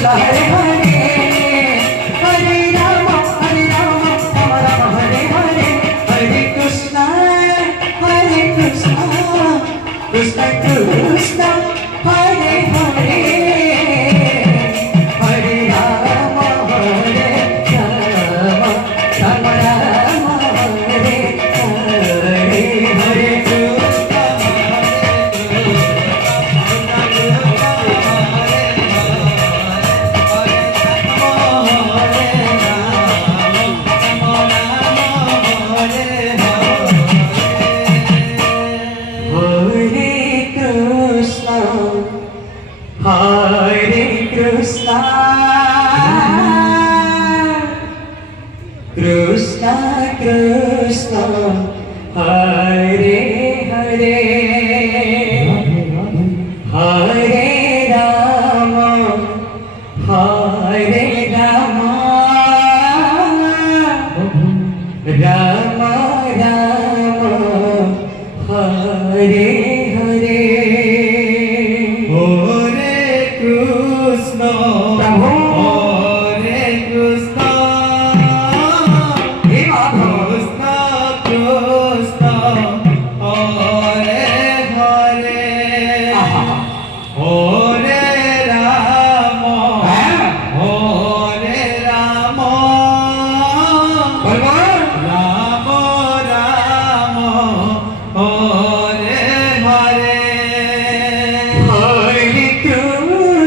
Krishna Hare Hare Hare Rama Rama Rama Hare Hare Hare Krishna Krishna Krishna Hare Hare Hare Rama Rama Rama Hare Hare Hare Hare Krishna, Krishna Krishna, Hare Hare, Hare Rama, Hare Rama, Rama Rama, Hare Hare.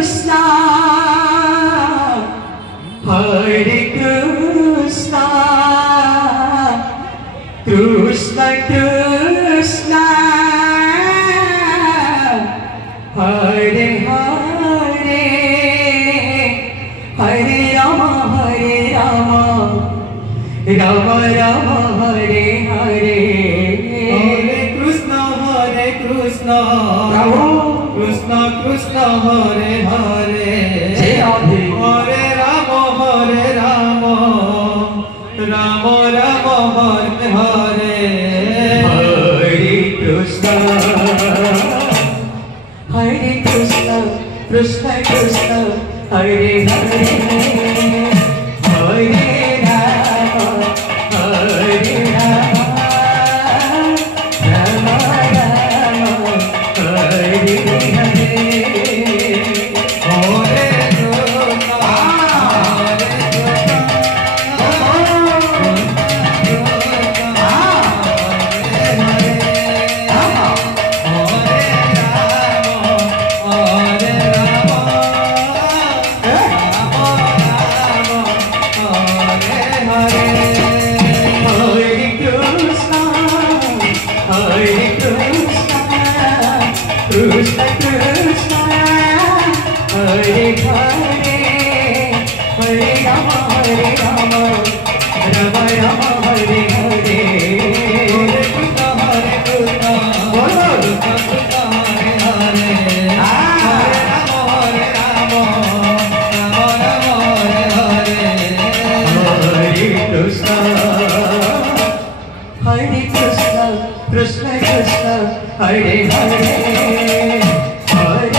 Krishna, Hare Krishna, Krishna Krishna, Hare Hare, Hare Rama, Hare Rama, Rama Rama, Hare Hare, Hare Krishna, Hare Krishna, Krishna Krishna, Hare Hare, Hare Rama, Hare Rama, Rama Rama, Hare Hare, Hare Krishna, Krishna Krishna, Hare Hare, Hare Rama, Rama Rama, Hare Hare, Hare Krishna, Krishna Krishna, Hare Hare, Hare Rama, Rama Rama, Hare Hare. Krishna Krishna, Hare Hare, Hare Rama, Rama Rama, Hare Hare, Hare Krishna, Krishna Krishna, Hare Hare, Hare Rama, Rama Rama, Hare Hare, Hare Krishna, Krishna Krishna, Hare Hare, Hare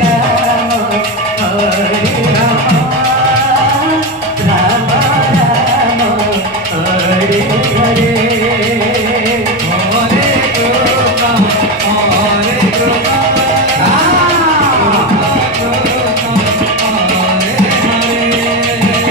Rama, Hare Rama.